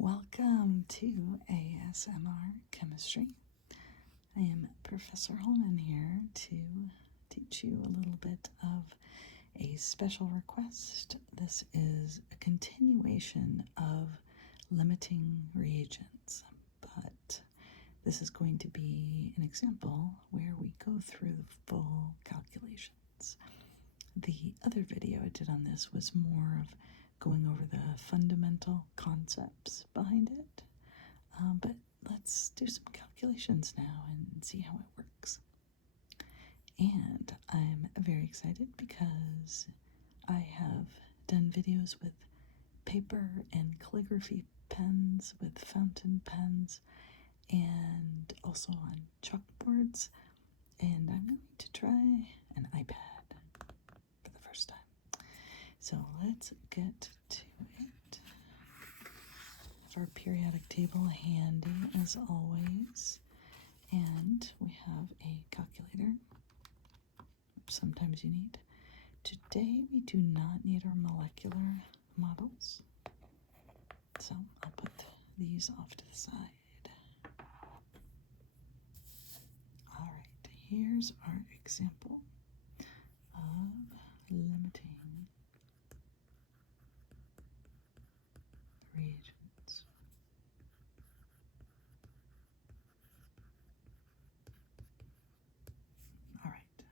Welcome to ASMR Chemistry. I am Professor Holman here to teach you a little bit of a special request. This is a continuation of limiting reagents, but this is going to be an example where we go through the full calculations. The other video I did on this was more of going over the fundamental concepts behind it, but let's do some calculations now and see how it works. And I'm very excited because I have done videos with paper and calligraphy pens, with fountain pens, and also on chalkboards, and I'm going to try an iPad for the first time. So let's get to it. Have our periodic table handy as always, and we have a calculator, which sometimes you need. Today we do not need our molecular models, so I'll put these off to the side. Alright, here's our example of limiting reagents. All right.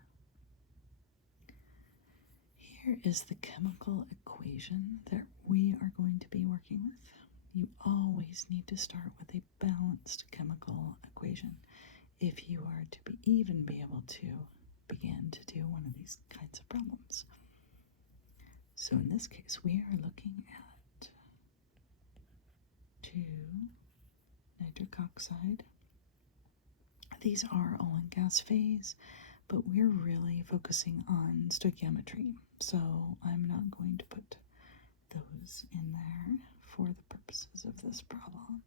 Here is the chemical equation that we are going to be working with. You always need to start with a balanced chemical equation if you are to even be able to begin to do one of these kinds of problems. So in this case, we are looking at 2 nitric oxide. These are all in gas phase, but we're really focusing on stoichiometry, so I'm not going to put those in there for the purposes of this problem.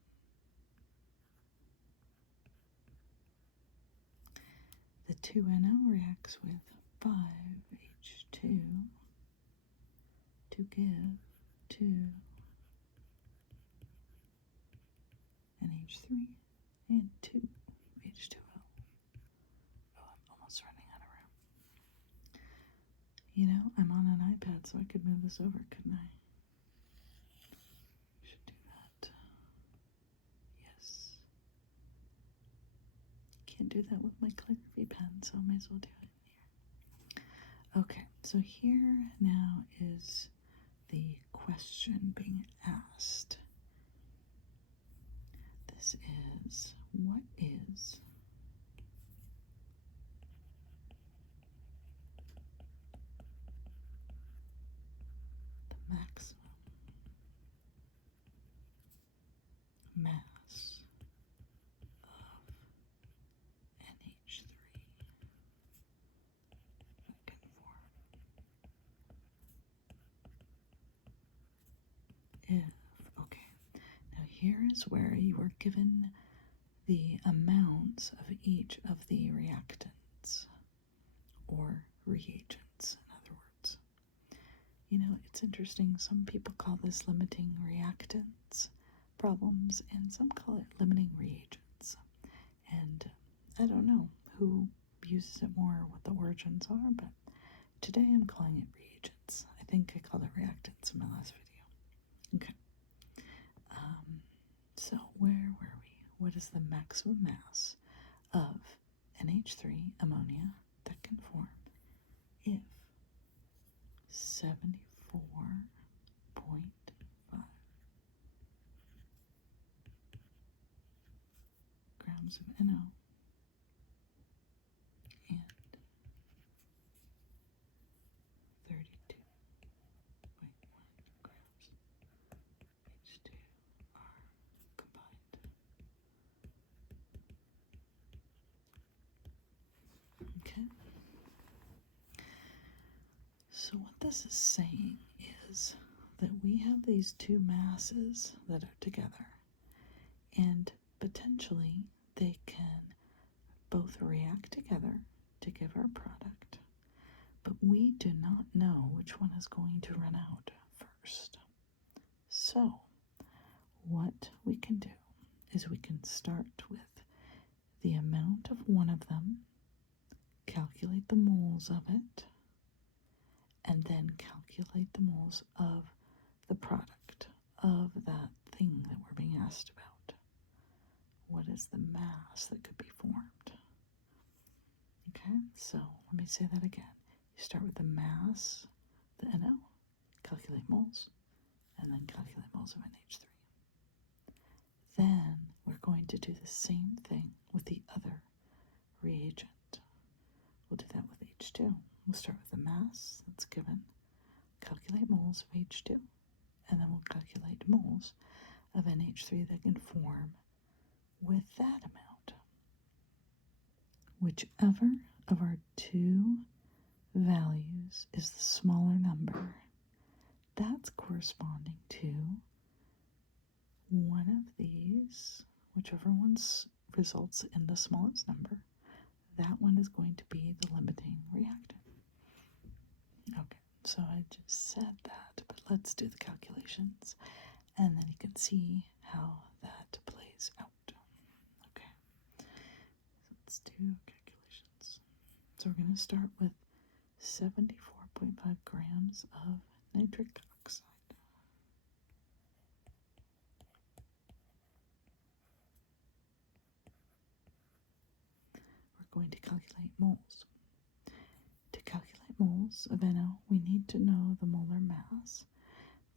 The 2NO reacts with 5H2 to give 2 NH3 and 2 H2O. Oh, I'm almost running out of room. You know, I'm on an iPad, so I could move this over, couldn't I? Should do that. Yes. Can't do that with my calligraphy pen, so I might as well do it here. Okay, so here now is the question being asked. This is, what is the maximum mass of NH3 that can form if, okay, now here is where you are given the amounts of each of the reactants, or reagents, in other words. You know, it's interesting, some people call this limiting reactants problems, and some call it limiting reagents. And I don't know who uses it more, what the origins are, but today I'm calling it reagents. I think I called it reactants in my last video. Okay. So where were we? What is the maximum mass of NH3 ammonia that can form if 74.5 grams of NO and 32.1 grams H2 are combined? Okay. So what this is saying is that we have these two masses that are together, and potentially they can both react together to give our product, but we do not know which one is going to run out first. So what we can do is we can start with the amount of one of them, calculate the moles of it, and then calculate the moles of the product of that thing that we're being asked about. What is the mass that could be formed? Okay, so let me say that again. You start with the mass, the NO, calculate moles, and then calculate moles of NH3. Then we're going to do the same thing with the other reagent. We'll do that with H2. We'll start with the mass that's given, calculate moles of H2, and then we'll calculate moles of NH3 that can form with that amount. Whichever of our two values is the smaller number, that's corresponding to one of these, whichever one results in the smallest number, that one is going to be the limiting reactant. Okay, so I just said that, but let's do the calculations, and then you can see how that plays out. Okay, so let's do calculations. So we're going to start with 74.5 grams of nitric oxide. We're going to calculate moles. To calculate moles of NO, we need to know the molar mass.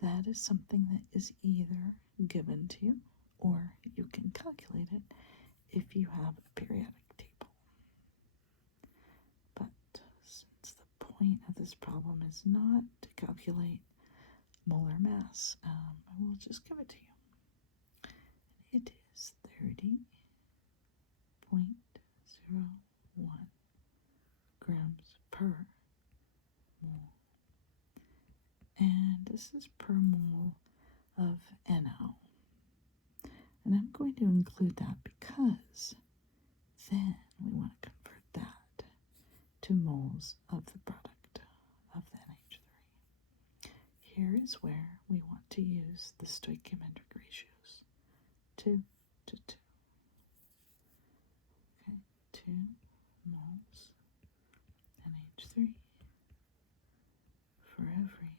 That is something that is either given to you or you can calculate it if you have a periodic table. But since the point of this problem is not to calculate molar mass, I will just give it to you. It is 30.01 grams per mole. And this is per mole of NO. And I'm going to include that because then we want to convert that to moles of the product of the NH3. Here is where we want to use the stoichiometric ratios. 2 to 2. Okay, 2 moles NH3 for every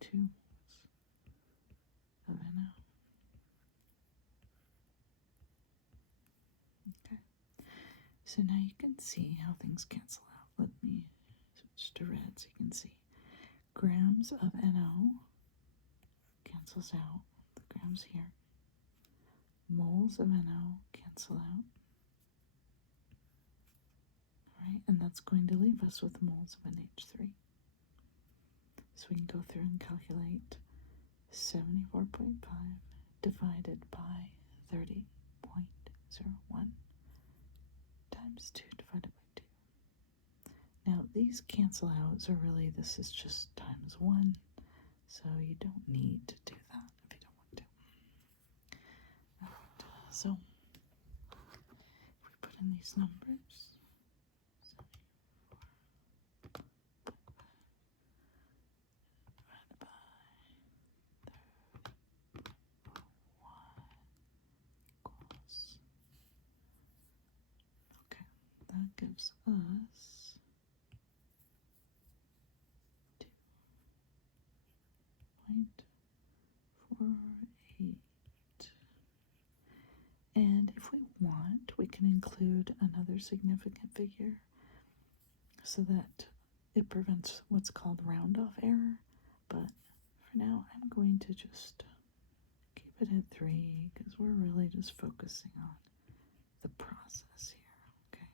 2 moles of NO. Okay, so now you can see how things cancel out. Let me switch to red so you can see. Grams of NO cancels out the grams here. Moles of NO cancel out. Right, and that's going to leave us with moles of NH3. So we can go through and calculate 74.5 divided by 30.01 times 2 divided by 2. Now these cancel out, so really this is just times 1, so you don't need to do that if you don't want to. Alright, so if we put in these numbers, that gives us 2.48. And if we want, we can include another significant figure so that it prevents what's called round-off error. But for now, I'm going to just keep it at 3 because we're really just focusing on the process here. Okay.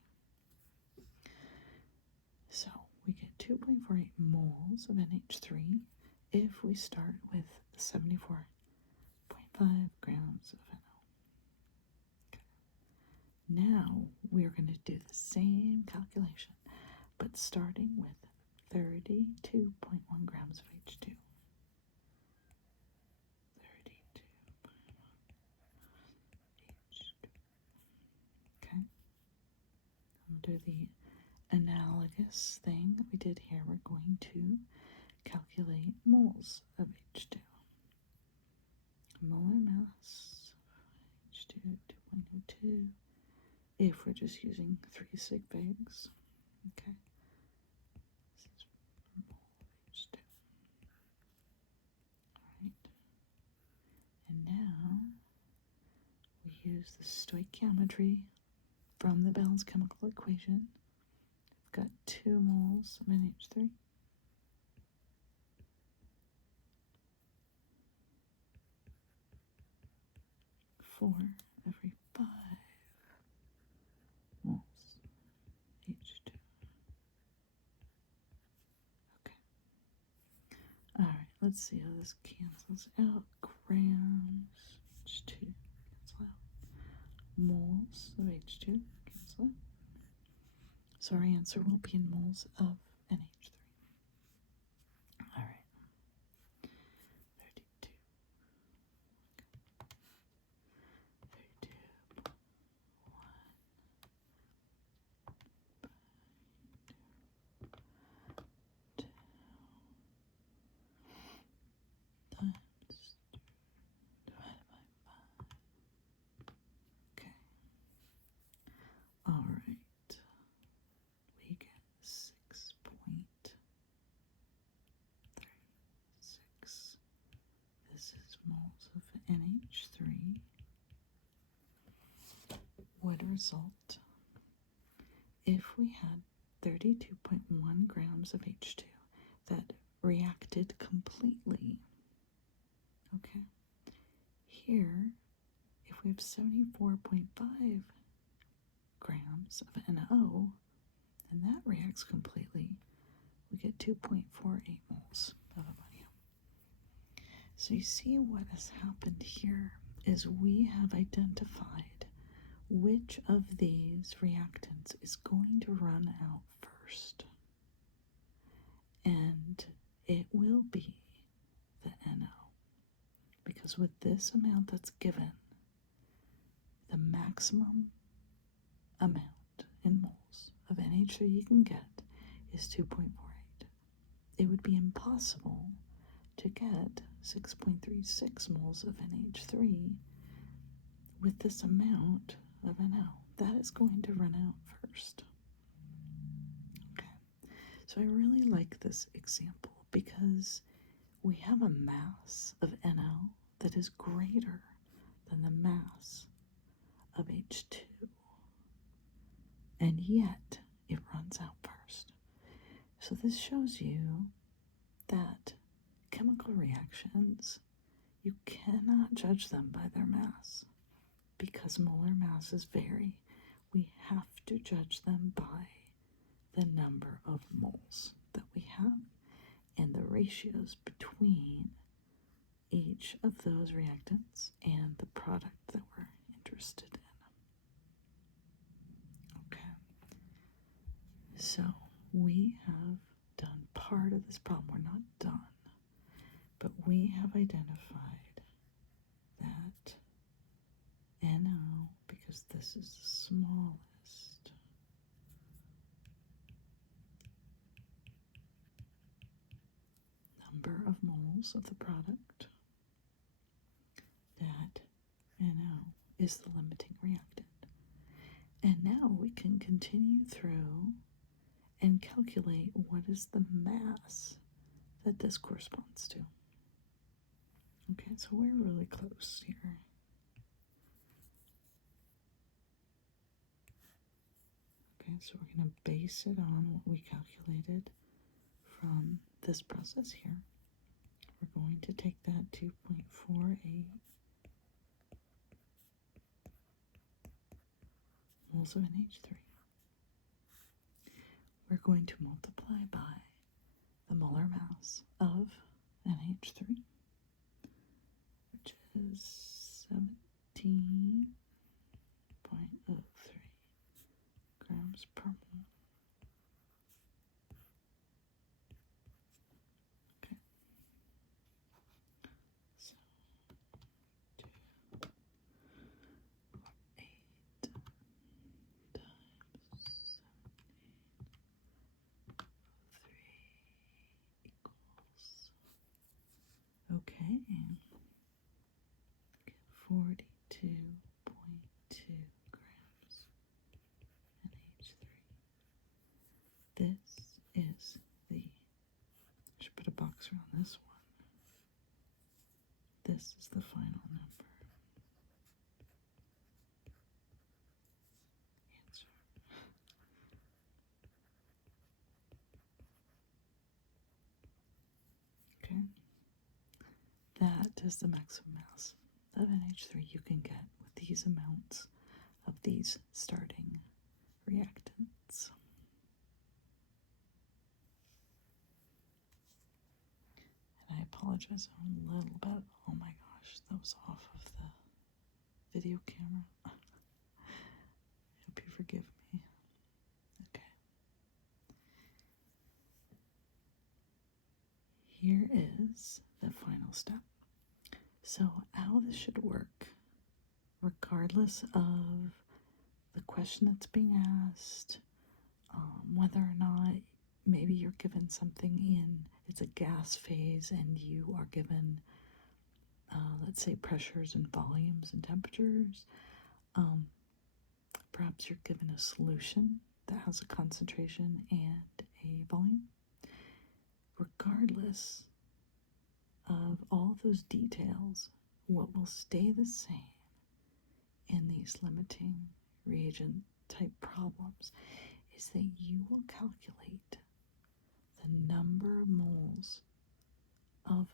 So we get 2.48 moles of NH3 if we start with 74.5 grams of NO. Okay. Now we are going to do the same calculation, but starting with 32.1 grams of H2. 32.1 H2. Okay. We'll do the analogous thing that we did here. We're going to calculate moles of H2. Molar mass H2 if we're just using 3 sig figs. Okay. This is for mole of H2. Alright. And now we use the stoichiometry from the balanced chemical equation. We've got 2 moles of NH3. 4 every 5 moles H2. Okay. Alright, let's see how this cancels out. Grams H2 cancel out. Moles of H2 cancel out. So our answer will be in moles of NH3. Alright. 32. 32. 2 times 2 divided by 5. Okay. All right. We get 6.36. This is moles of NH3 would result if we had 32.1 grams of H2 that reacted completely. Okay. Here, if we have 74.5 grams of NO, and that reacts completely, we get 2.48 moles of ammonium. So you see what has happened here is we have identified which of these reactants is going to run out first. And it will be the NO. Because with this amount that's given, the maximum amount in moles of NH3 you can get is 2.48. It would be impossible to get 6.36 moles of NH3 with this amount of NO. That is going to run out first. Okay, so I really like this example because we have a mass of NO that is greater than the mass of H2, and yet it runs out first. So this shows you that chemical reactions, you cannot judge them by their mass because molar masses vary. We have to judge them by the number of moles that we have and the ratios between each of those reactants and the product that we're interested in. Okay, so we have done part of this problem. We're not done, but we have identified that NO, because this is the smallest number of moles of the product, that NO is the limiting reactant. And now we can continue through and calculate what is the mass that this corresponds to. Okay, so we're really close here. Okay, so we're going to base it on what we calculated from this process here. We're going to take that 2.48 moles of NH3. We're going to multiply by the molar mass of NH3, which is 17.03 grams per mole. Okay. So 2.8 times 17.03 equals, okay, 42.2 grams this is the final number. Answer. Okay. That is the maximum mass of NH3 you can get with these amounts of these starting reactants. And I apologize a little bit. Oh my gosh, that was off of the video camera. I hope you forgive me. Okay. Here is the final step. So how this should work, regardless of the question that's being asked, whether or not maybe you're given something it's a gas phase and you are given, let's say, pressures and volumes and temperatures. Perhaps you're given a solution that has a concentration and a volume. Regardless of all those details, what will stay the same in these limiting reagent type problems is that you will calculate the number of moles of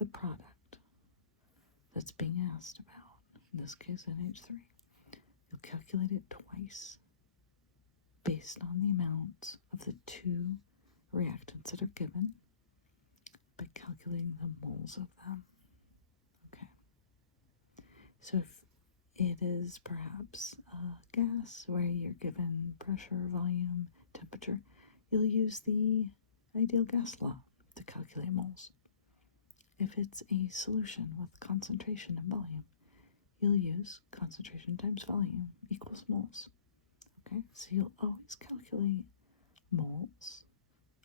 the product that's being asked about, in this case NH3. You'll calculate it twice based on the amount of the two reactants that are given by calculating the moles of them. Okay. So if it is perhaps a gas where you're given pressure, volume, temperature, you'll use the ideal gas law to calculate moles. If it's a solution with concentration and volume, you'll use concentration times volume equals moles. Okay, so you'll always calculate moles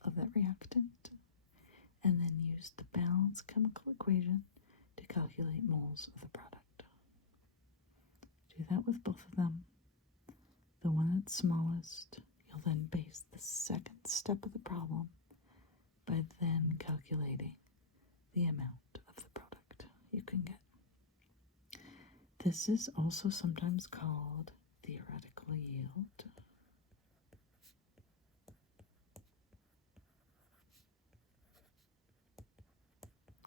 of that reactant and then use the balanced chemical equation to calculate moles of the product. Do that with both of them. The one that's smallest, you'll then base the second step of the problem by then calculating the amount of the product you can get. This is also sometimes called theoretical yield.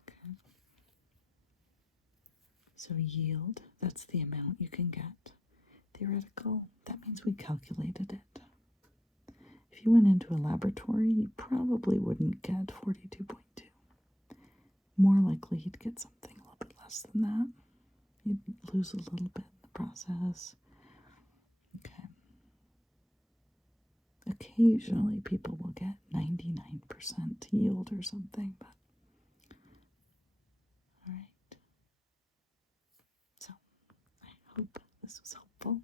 Okay. So yield, that's the amount you can get. Theoretical, that means we calculated it. If you went into a laboratory, you probably wouldn't get 42.2. More likely you'd get something a little bit less than that. You'd lose a little bit in the process. Okay. Occasionally people will get 99% yield or something, but all right. So I hope this was helpful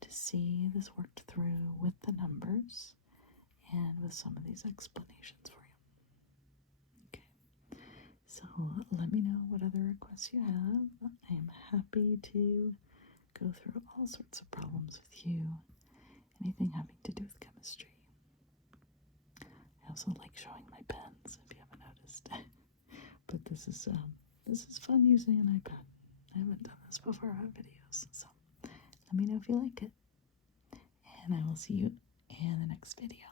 to see this worked through with the numbers and with some of these explanations for you. Okay. So let me know what other requests you have. I am happy to go through all sorts of problems with you. Anything having to do with chemistry. I also like showing my pens, if you haven't noticed. But this is fun using an iPad. I haven't done this before on videos, so let me know if you like it. And I will see you in the next video.